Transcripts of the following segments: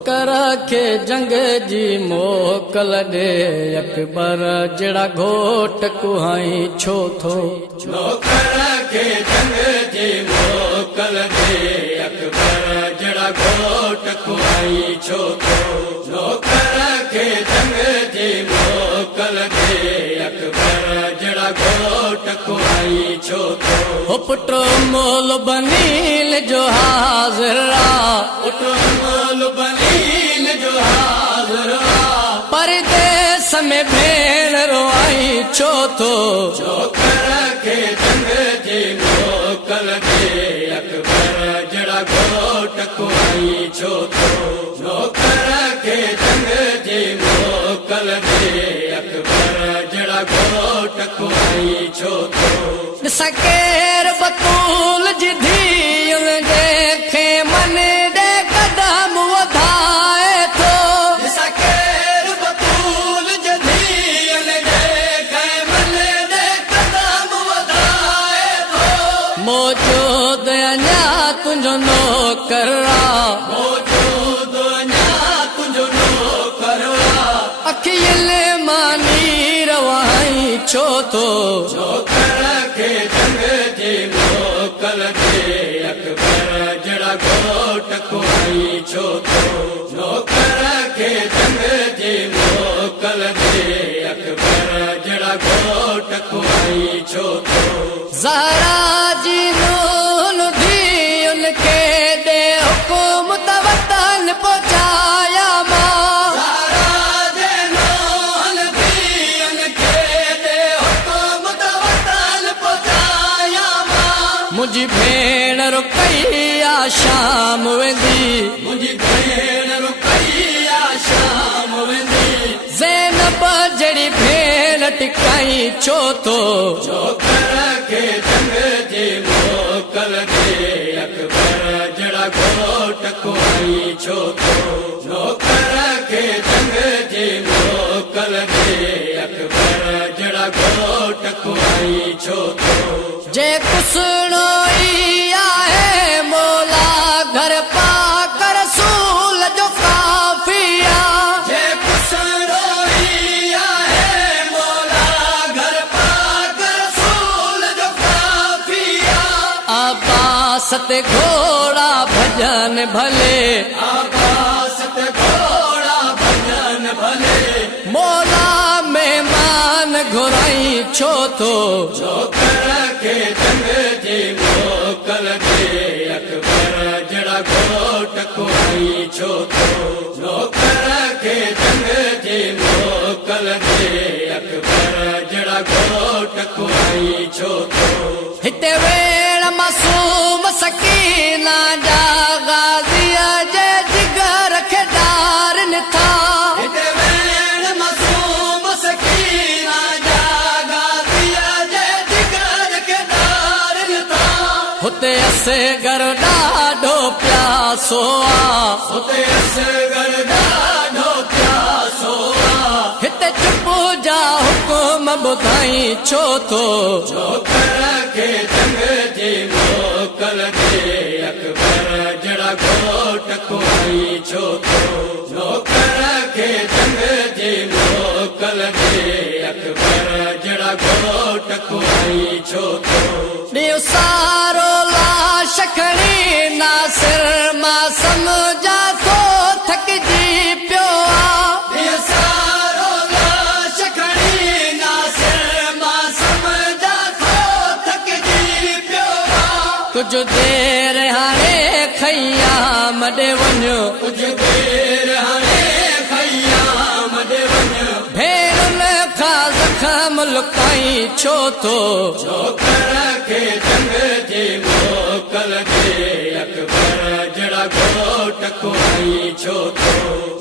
करखे जंग जी मोकल दे अकबर जड़ा घोट कुहाई छो थो नौकर के जंग जी मोकल दे अकबर जड़ा घोट कुहाई छो थो नौकर के जंग जी मोकल दे अकबर जड़ा घोट कुहाई छो थो हो पुटो मोल बनील जो हाज़रा पुटो मोल बनील जो हाज़रा परदेस में भेण रोआई छो थो नौकर के जंग जी मोकल दे अकबर जड़ा घोट कुहाई छो थो नौकर के जंग जी मोकल दे अकबर जड़ा घोट कुहाई छो थो सकेर बतूल जी धीअ जे मन दे कदम वधाए थो सकेर बतूल जी धीअ जे मन दे कदम वधाए थो मौजूद अञा तुंहिंजो नौकर मौजूद अञा तुंहिंजो नौकर अखियुनि मां नीर वहाई छो थो नौकर के जंग जी मोकल दे अकबर जड़ा घोट कुहाई छो थो नौकर के जंग जी मोकल दे अकबर जड़ा घोट कुहाई छो थो ज़हरा जी नून धीअन खे दे हुकुम त वतन पहुचाया मां ज़हरा जे नून धीअन खे दे हुकुम त वतन पहुचाया मां मुंहिंजी भेण रुकैया शाम वेंदी मुंहिंजी भेण रुकैया शाम वेंदी ज़ैनब जहिड़ी भेण टिकाई छो थो नौकर के जंग जी मोकल दे अकबर जड़ा घोट कुहाई छो थो नौकर के जंग जी मोकल दे अकबर जड़ा घोट कुहाई छो थो जे कुसणो ई आहे मौला घर पाक रसूल जो काफ़िया जे कुसणो ई आहे मौला घर पाक रसूल जो काफ़िया आबास ते घोड़ा भजन भले आबास ते घोड़ा भजन भले मौला मेहमान घुराई छो थो नौकर के जंग जी मोकल दे अकबर जड़ा घोट कुहाई छो थो नौकर के जंग जी मोकल दे अकबर जड़ा घोट कुहाई छो थो हिते वेड़ मासूम सकीना जा गाज़ीअ जे जिगर खे डारनि था हिते वेण मासूम सकीना जा गाज़ीअ जे जिगर खे डारनि था हुते असगर ॾाढो प्यासो आ हुते असगर ॾाढो प्यासो आ हिते चुप जा हुकुम ॿुधाई छो थो नौकर के जंग जी मोकल दे अकबर जड़ा घोट कुहाई छो थो नौकर के जंग जी मोकल दे अकबर जड़ा घोट कुहाई छो थो ॾियो सारो लाश खणी नासिर मां सम्झा थो थकिजी पियो आ ये सारो लाश खणी नासिर मां सम्झा थो थकिजी पियो आ कुझु देर हाणे खयाम ॾे वञो कुझु देर हाणे खयाम ॾे वञ भेणुनि खां ज़ख़म लुकाई छो थो नौकर के जंग जी मोकल दे अकबर जड़ा घोट कुहाई छो थो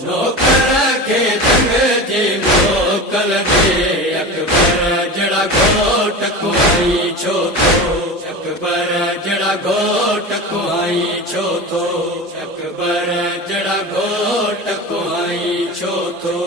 नौकर के जंग जी मोकल दे अकबर जड़ा घोट कुहाई छो थो अकबर जड़ा घोट कुहाई छो थो अकबर जड़ा घोट कुहाई छो थो